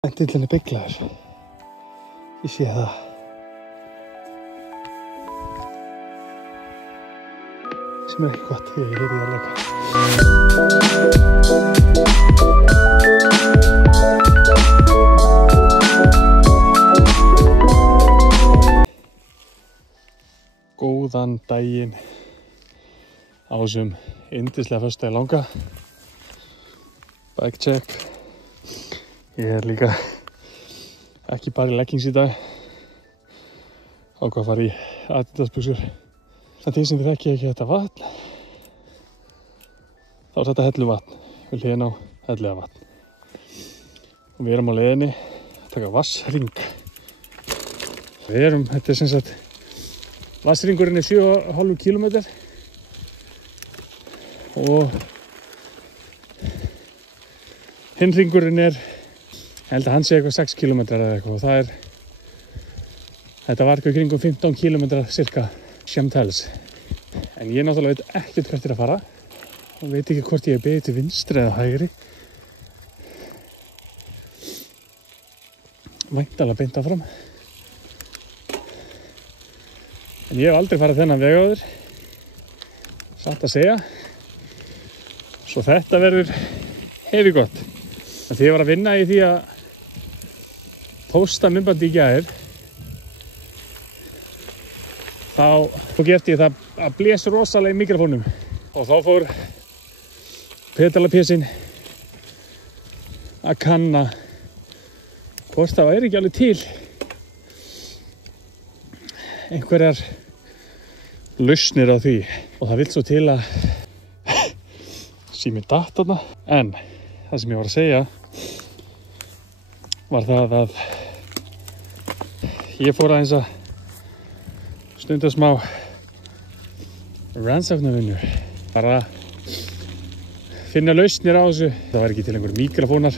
Dillinn er bygglaður. Ég sé það. Sem er ekki gott, ég heyri það leika. Góðan daginn á þessum yndislega föstudegi langa. Bike check. Ég er líka ekki bara í leggings í dag. Ákvað að fara í Adidas-buxur. Það því sem þið þekki ekki þetta vatn. Þá er þetta helluvatn. Við hliðina á Elliðavatn. Og við erum á leiðinni að taka vatnsring. Þetta er sem sagt, vatnsringurinn er 7,5 km. Og hinn ringurinn er, ég held að hann sé eitthvað 6 km eða eitthvað og þetta var eitthvað kringum 15 km cirka sjámtels. En ég náttúrulega veit ekkert hvert ég er að fara og veit ekki hvort ég er beðið til vinstri eða hægri. Væntanlega beint áfram. En ég hef aldrei farið þennan veg áður, satt að segja. Svo þetta verður hefi gott. En þegar ég var að vinna í því að pósta myndbandi í gær, þá tók ég eftir það að blés rosalega í mikrofónum og þá fór pedalapésinn að kanna hvort það væri ekki alveg til einhverjar lausnir á því og það vill svo til að síminn datt þarna. En það sem ég var að segja var það að ég fór aðeins að stunda smá rannsóknarvinnu, bara að finna lausnir á þessu. Það var ekki til einhverjum mikrofónar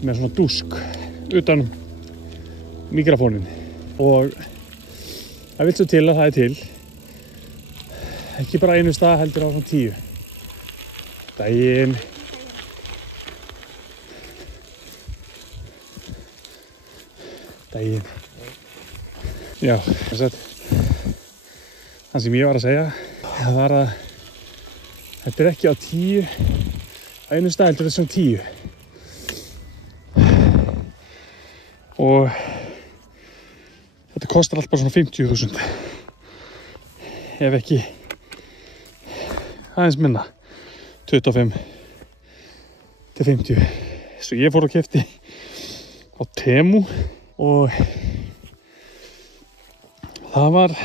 með svona dúsk utan mikrofónin og það vill svo til að það er til ekki bara einu stað heldur á svona 10. Daginn. Já, það sem ég var að segja það var að þetta er ekki á 10 á einu stað heldur þetta svona 10 og þetta kostar allt bara svona 50.000 ef ekki aðeins minna 25 til 50. Svo ég fór og keypti á Temu og það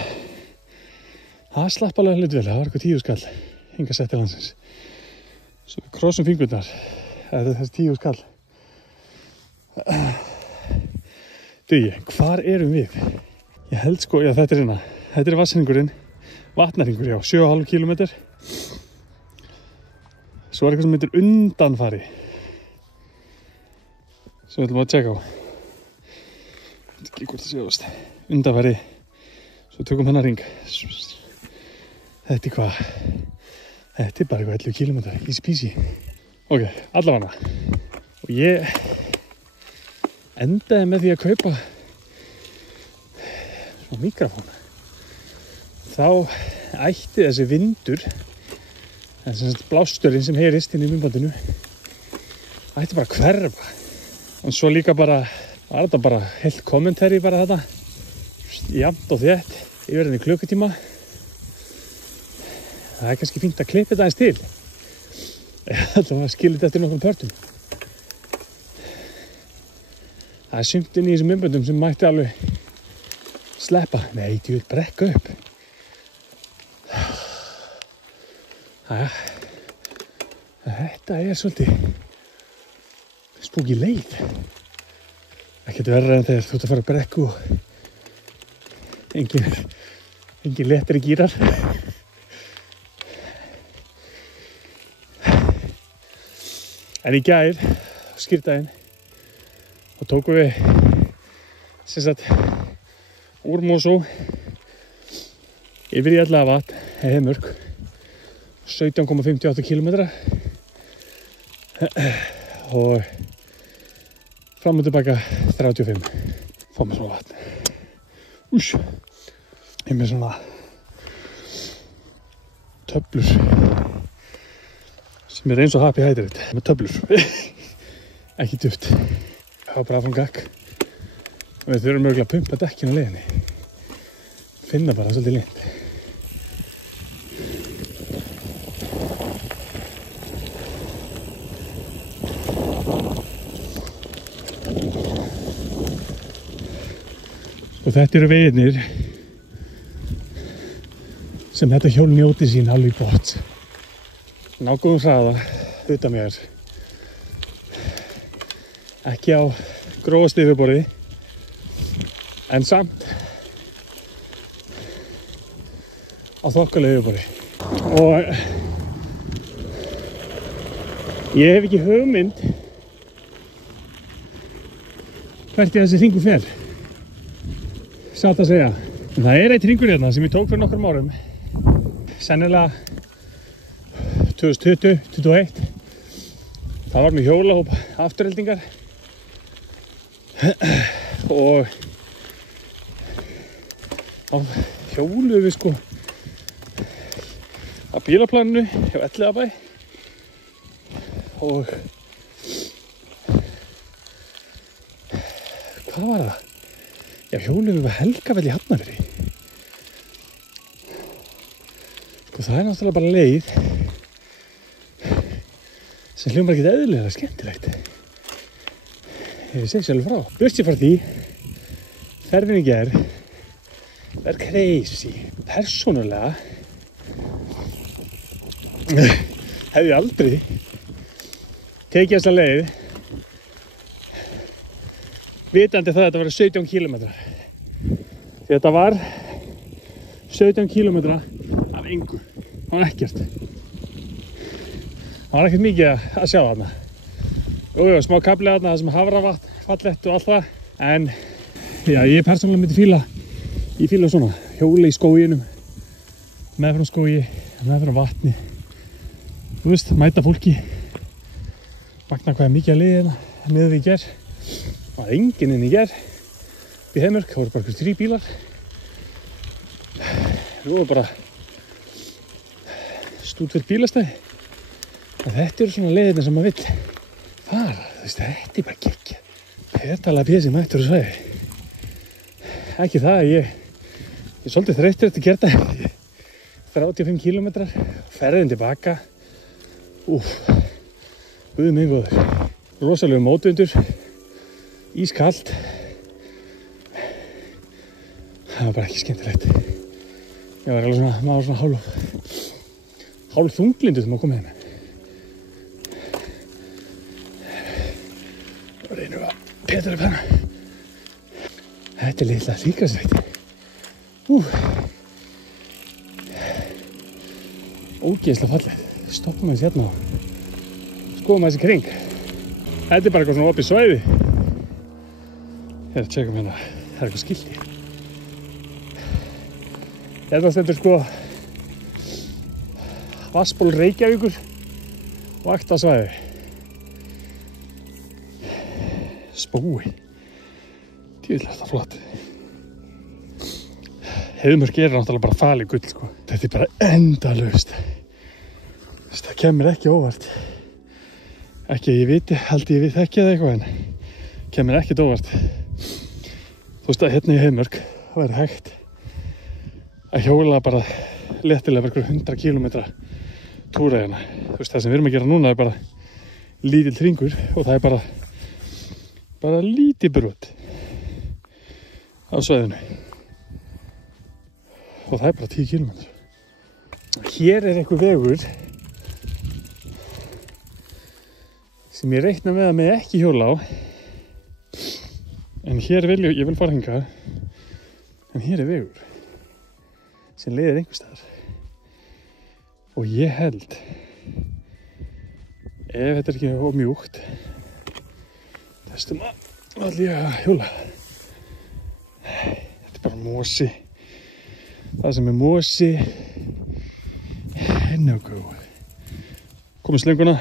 slapp alveg hlut vel, það var eitthvað 10 skall hingað sett til landsins. Svo við krossum fingurnar, þetta er þessi 10 skall. Dugi, hvar erum við? Ég held sko, já þetta er hérna, þetta er vatnsringurinn, vatnaringur, já, 7,5 km. Svo er eitthvað sem heitir undanfari, sem við ætlum að tjekka á. Ég veit ekki hvort það séðast. Undanfari. Svo tökum hennar ring. Þetta er hvað? Þetta er bara eitthvað 11 km. Easy peasy. Ok, allavega. Og ég endaði með því að kaupa svona mikrofón. Þá ætti þessi vindur, þessi blásturinn sem heyrist inn í myndbandinu, ætti bara að hverfa. En svo líka bara var þetta bara heilt kommentari bara þetta. Jafnt og þétt yfir henni klukkutíma. Það er kannski fínt að klippa þetta aðeins til. Það var skilit eftir nokkrum pörtum. Það er sumt inn í þessum myndböndum sem mætti alveg sleppa. Nei, ég vil brekka upp. Þetta er svolítið spooky leið. Ekkert verra en þegar þú ert að fara að brekku og engin léttari gírar. En í gær, skýrdaginn, þá tókum við sem sagt úr Mosó yfir í Elliðavatn, Heiðmörk, 17,58 km. Og Fram og tilbaka 35. Fá mér svona vatn. Ús. Ég er með svona töflur sem er eins og Happy Hydrate með töflur. Ekki duft. Það var bara áfram gakk. Og við þurfum mögulega að pumpa dekkin á leiðinni. Finna bara svolítið lind. Og þetta eru vegirnir sem þetta hjól njóti sín alveg í botn. Ná góðum hraða utan mér. Ekki á grófasta yfirborði, en samt á þokkalegu yfirborði. Og ég hef ekki hugmynd hvert þessi hringur fer. Satt að segja. En það er eitt hringur hérna sem ég tók fyrir nokkrum árum. Sennilega 2020-2021. Það var með hjólahóp afturheldingar. Og þá hjóluðum við sko á bílaplaninu hjá Elliðabæ. Og hvað var það? Já, hjóluðum við Helgafell í Hafnarfirði. Sko það er náttúrulega bara leið sem hljómar ekkert eðlilega skemmtilegt. Ég segi sjálfur frá. Burtséð frá því, ferðin í gær er crazy. Persónulega hefði ég aldrei tekið þessa leið vitandi það að þetta var 17 kilometrar. Því þetta var 17 kilometra af engu. Það var ekkert. Það var ekkert mikið að sjá þarna. Jú, smá kafli þarna, það sem hafravatn, fallett og allt það. En já, ég persónulega myndi fíla svona. Hjóla í skóginum, meðfram skógi, meðfram vatni. Þú veist, mæta fólki. Magna hvað er mikið að liða hérna, miðað við í gær. Það var enginn inn í gær. Í Heiðmörk, það voru bara 3 bílar. Nú er bara stútfull bílastæði. Þetta eru svona leiðirnir sem maður vill fara. Þú veist, þetta er bara geggjað. Pertalega pési mættur á svæði. Ekki það að ég er svolítið þreyttur eftir kerta. 35 kilometrar, ferðin tilbaka. Guð minn góður. Rosalegu mótvindur. Ískalt. Það var bara ekki skemmtilegt. Ég var alveg svona, maður svona hálf þunglindur þegar maður kom með henni. Og reynum að petra upp hana. Þetta er litla líkasveit. Ógeðslega fallegt. Stoppum aðeins hérna og skoðum aðeins í kring. Þetta er bara eitthvað svona opið svæði. Hérna, tjekkum hérna. Það er eitthvað skilti. Þetta stendur sko Vatnsból Reykjavíkur vaktasvæði. Spói. Djöfull er þetta flott. Heiðmörk er náttúrulega bara falið gull sko. Þetta er bara endalaust. Það kemur ekki óvart. Ekki að ég viti, held ég við þekki það eitthvað en kemur ekkert óvart. Þú veist að hérna í Heiðmörk það væri hægt að hjóla bara léttilega fyrir 100 kilometra túra hérna. Þú veist það sem við erum að gera núna er bara lítill hringur og það er bara lítið brot á svæðinu. Og það er bara 10 kilometrar. Hér er einhver vegur sem ég reikna með að mig ekki hjóla á. En hér ég vil fara hingað. En hér er vegur sem leiðir einhvers staðar. Og ég held ef þetta er ekki of mjúkt þessum að ég að hjóla. Þetta er bara mosi. Það sem er mosi er no go. Komið slönguna.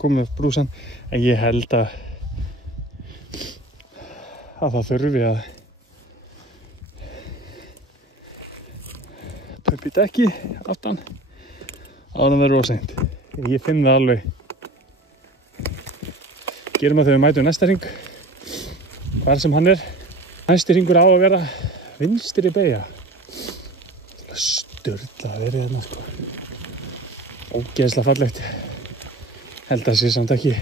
komið með brúsan, en ég held að það þurfi að pumpa í dekki aftan áður en það verður of seint. Ég finn það alveg. Gerum að þegar við mætum næsta hring, hvar sem hann er. Næsti hringur á að vera vinstri beygja. Sturla að vera hérna, sko. Ógeðslega fallegt. Held að sé samt ekki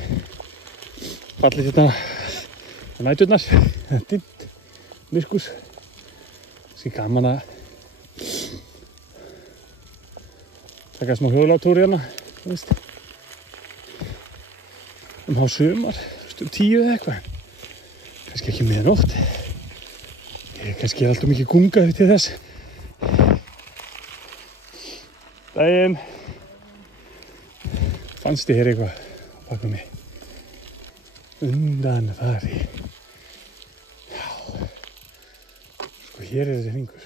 fallegt hérna á næturnar. Það er dimmt, myrkur. Það er gaman að taka smá hjólátúr hérna, þú veist. Há sumar, 10 eða eitthvað. Kannski ekki nótt. Kannski alltaf mikið gungaður til þess. Daginn fannst ég hér eitthvað á bakum mig. Undanfari. Já. Sko hér er þessi hringur.